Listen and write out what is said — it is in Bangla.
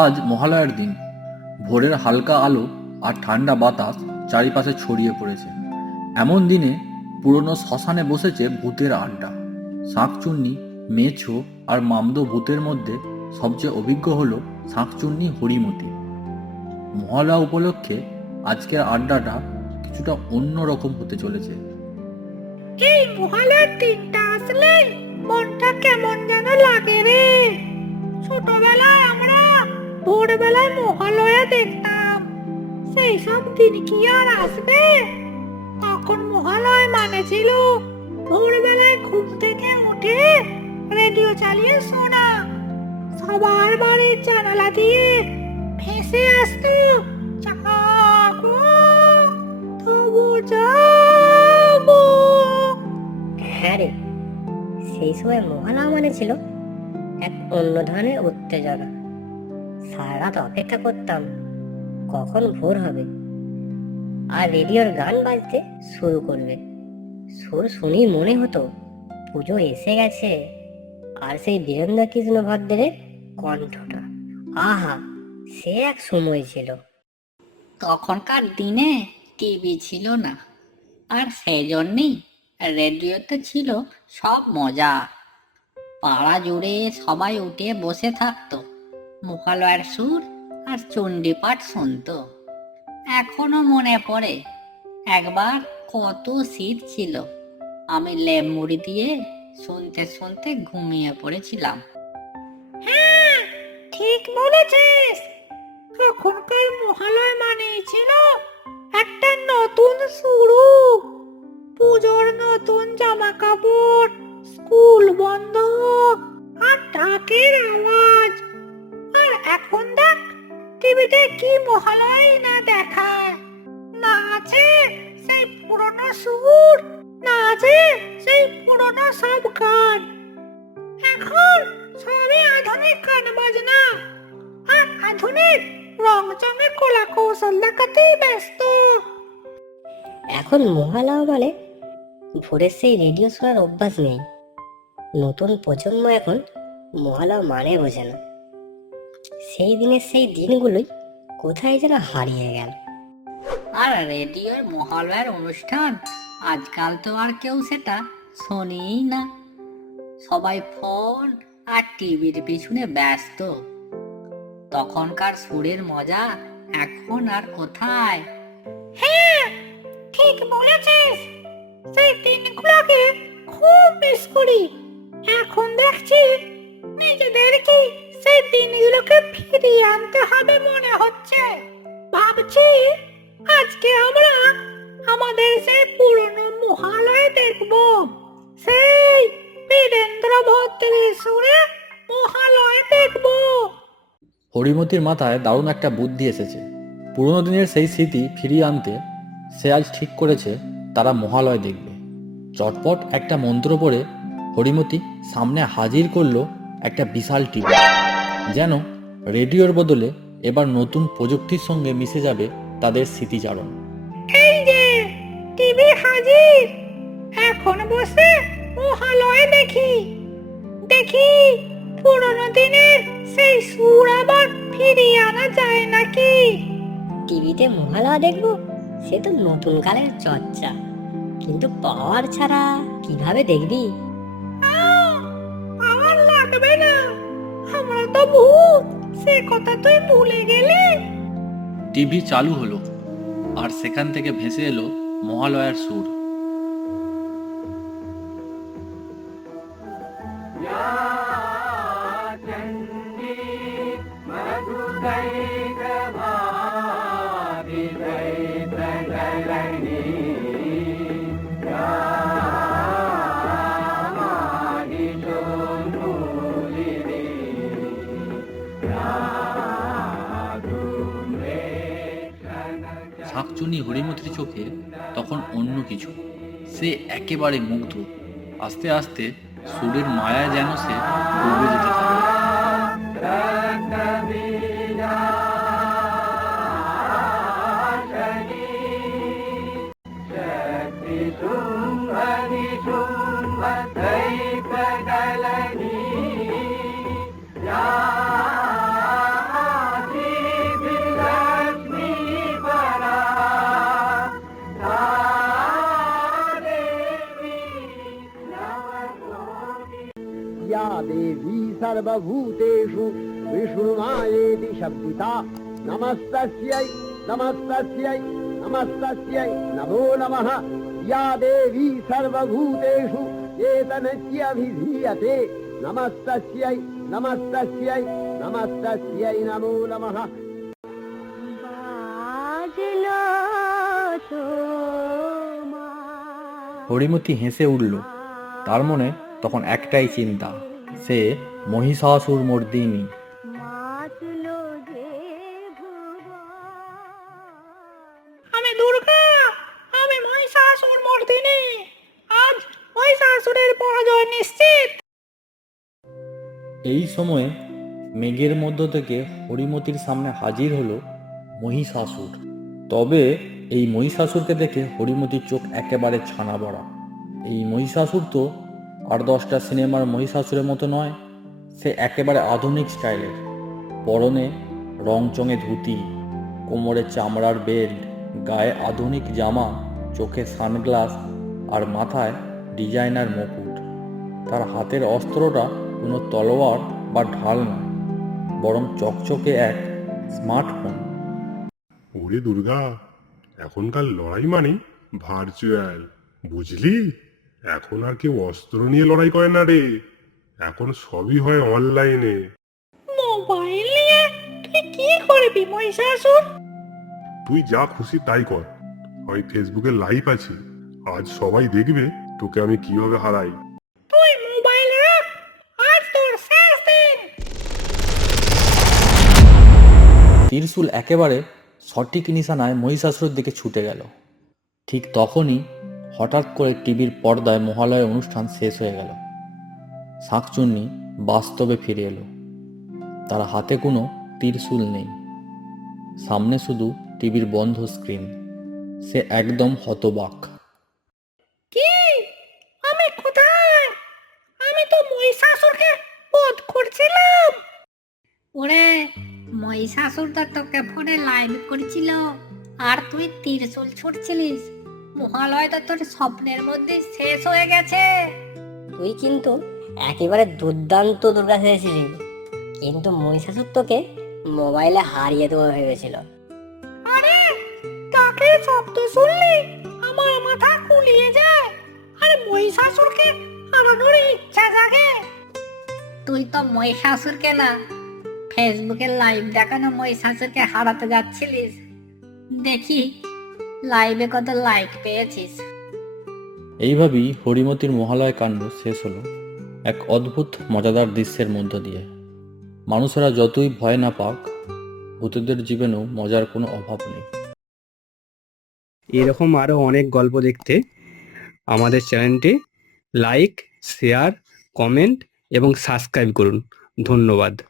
আজ মহালয়ার দিন। ভোরের হালকা আলো আর ঠান্ডা বাতাস চারিপাশে ছড়িয়ে পড়েছে। এমন দিনে পুরনো শ্মশানে বসেছে ভূতের আড্ডা। শাঁকচুন্নি, মেছো আর মামদো ভূতের মধ্যে সবচেয়ে অভিজ্ঞ হল শাঁকচুন্নি হরিমতি। মহালয়া উপলক্ষে আজকের আড্ডাটা কিছুটা অন্য রকম হতে চলেছে। এই মহালয়ার দিনটা আসলে মনটা কেমন যেন লাগে রে। মহালয়া দেখতাম। সেই সব দিন কি আর আসবে? তখন মহালয় মানে ছিল ভোরবেলায় ঘুম থেকে উঠে রেডিও চালিয়ে শোনা। সবার বাড়ির জানালা দিয়ে ভেসে আসতো তবু হ্যাঁ রে, সেই সময় মহালয়া মানে ছিল এক অন্য ধরনের উত্তেজনা। সারা রাত অপেক্ষা করতাম। কখন ভোর হবে? আর রেডিওর গান বাজতে শুরু করবে সুর শুনেই মনে হতো, পুজো এসে গেছে। আর সেই বীরেন্দ্র কৃষ্ণ ভদ্রের কণ্ঠটা, আহা, সে এক সময় ছিল। তখনকার দিনে টিভি ছিল না, আর সেই জন্যেই রেডিওতে ছিল সব মজা। পাড়া জুড়ে সবাই উঠে বসে থাকতো। মহালয়ার সুর আর চণ্ডীপাঠ শুনতো। এখনও মনে পড়ে, একবার কত শীত ছিল। আমি লেপ মুড়ি দিয়ে শুনতে শুনতে ঘুমিয়ে পড়েছিলাম। হ্যাঁ ঠিক বলেছিস। তখনকার মহালয় মানেই ছিল একটা নতুন শুরু। পুজোর নতুন জামা কাপড় স্কুল বন্ধ, আর ঢাকের আওয়াজ। এখন দেখ, টিভিতে কি মহালয় না দেখায় না আছে সেই পুরনো সুর, না আছে সেই পুরনো সব গান। এখন সবই আধুনিক গান বাজনা। আর আধুনিক রং চঙে কলা কৌশল দেখাতেই ব্যস্ত। এখন মহালয়া বলে ভোরের সেই রেডিও শোনার অভ্যাস নেই। নতুন প্রজন্ম এখন মহালয়া মানে বোঝে না। সেই দিনের সেই দিনগুলোই কোথায় যেন হারিয়ে গেল। আর রেডিওর মহালয়ার অনুষ্ঠান আজকাল তো আর কেউ সেটা শোনেই না। সবাই ফোন আর টিভির পিছনে ব্যস্ত। তখনকার সুরের মজা এখন আর কোথায়? হ্যাঁ ঠিক বলেছিস। সেই দিনগুলোকে খুব মিস করি। এখন দেখছি নিজেদেরকে সেই দিনগুলোকে ফিরিয়ে আনতে হবে মনে হচ্ছে। ভাবছি আজকে আমরা আমাদের সেই পুরনো মহালয় দেখব। সেই বীরেন্দ্র ভদ্রের মহালয় দেখব। হরিমতির মাথায় দারুণ একটা বুদ্ধি এসেছে। পুরনো দিনের সেই স্মৃতি ফিরিয়ে আনতে সে আজ ঠিক করেছে, তারা মহালয় দেখবে। চটপট একটা মন্ত্র পড়ে হরিমতি সামনে হাজির করল একটা বিশাল টিভি। যেন রেডিওর বদলে এবার নতুন প্রযুক্তির সঙ্গে মিশে যাবে তাদের স্মৃতিচারণ। এই যে টিভি হাজির! এখন বসে মহালয় দেখি। দেখি পুরনো দিনের সেই সুর আবার ফিরিয়ে আনা যায় নাকি? টিভিতে মহালয়া দেখব সে তো নতুন কালের চর্চা। কিন্তু পাওয়ার ছাড়া কীভাবে দেখবি? আহ, আর লাগবে না। আমরা তো ভূত। সে কথা তুই ভুলে গেলি? টিভি চালু হলো আর সেখান থেকে ভেসে এলো মহালয়ার সুর। শাকচুনি হরিমতির চোখে তখন অন্য কিছু। সে একেবারে মুগ্ধ। আস্তে আস্তে সুরের মায়া যেন সে ডুবে যেতে থাকে सर्वभूतेषु विष्णुमायेति शब्दिता नमस्तस्यै नमस्तस्यै नमस्तस्यै नमो नमः या देवी सर्वभूतेषु चेतनस्यभिधीयते नमस्तस्यै नमस्तस्यै नमस्तस्यै नमो नमः বাজলো তোমার হরিমতি হেসে উঠল তার মনে তখন একটাই চিন্তা সে মহিষাসুর মর্দিনী মাতলো যে ভুবন আমি দুর্গা আমি আজ মহিষাসুরের পরাজয় নিশ্চিত। এই সময়ে মেঘের মধ্য থেকে হরিমতির সামনে হাজির হলো মহিষাসুর। তবে এই মহিষাসুরকে দেখে হরিমতির চোখ একেবারে ছানা বড়া এই মহিষাসুর তো আর দশটা সিনেমার মহিষাসুরের মতো নয়, সে একেবারে আধুনিক স্টাইলের। পরনে রংচঙে ধুতি, কোমরে চামড়ার বেল্ট, গায়ে আধুনিক জামা, চোখে সানগ্লাস আর মাথায় ডিজাইনার মুকুট। তার হাতের অস্ত্রটা কোনো তলোয়ার বা ঢাল নয়, বরং চকচকে এক স্মার্টফোন। ওরে দুর্গা, এখনকার লড়াই মানে ভার্চুয়াল বুঝলি? এখন আর কেউ অস্ত্র নিয়ে লড়াই করে না রে। এখন সবই হয় অনলাইনে। মোবাইল নিয়ে? তুই কি করবি মহিষাসুর? তুই যা খুশি তাই কর। আমি ফেসবুকে লাইভ আছি। আজ সবাই দেখবে তোকে আমি কীভাবে হারাই। তুই মোবাইল রাখ। আজ তোর শেষ দিন। ত্রিশূল একেবারে সঠিক নিশানায় মহিষাসুরের দিকে ছুটে গেল। ঠিক তখনই হঠাৎ করে টিভির পর্দায় মহালয় অনুষ্ঠান শেষ হয়ে গেল। শাঁকচুন্নি বাস্তবে ফিরে এলো। তার হাতে কোনো ত্রিশূল নেই। সামনে শুধু টিভির বন্ধ স্ক্রিন। সে একদম হতবাক। কি? আমি কোথায়? আমি তো মহিষাসুরকে করছিলাম। ওরে, মহিষাসুর তো তোকে ফোনে লাইভ করছিল, আর তুই তীরশুল ছুটছিলিস। মহালয় তো তোর স্বপ্নের মধ্যে শেষ হয়ে গেছে। তুই কিন্তু একেবারে দুর্দান্ত দুর্গা হয়েছিলি কিন্তু মহিষাসুর তোকে মোবাইলে হারিয়ে দেওয়া ভেবেছিল। আরে তাকে শব্দ শুনলে আমার মাথা কুলিয়ে যায়। আর মহিষাসুরকে হারানোর ইচ্ছা জাগে। তুই তো মহিষাসুরকে না ফেসবুকে লাইভ দেখানো মহিষাসুরকে হারাতে যাচ্ছিলিস। দেখি লাইভে কত লাইক পেয়েছিস? এইভাবেই হরিমতির মহালয় কাণ্ড শেষ হলো এক অদ্ভুত মজাদার দৃশ্যের মধ্য দিয়ে। মানুষেরা যতই ভয় না পাক ভূতদের জীবনেও মজার কোনো অভাব নেই। এরকম আরও অনেক গল্প দেখতে আমাদের চ্যানেলটি লাইক শেয়ার কমেন্ট এবং সাবস্ক্রাইব করুন। ধন্যবাদ।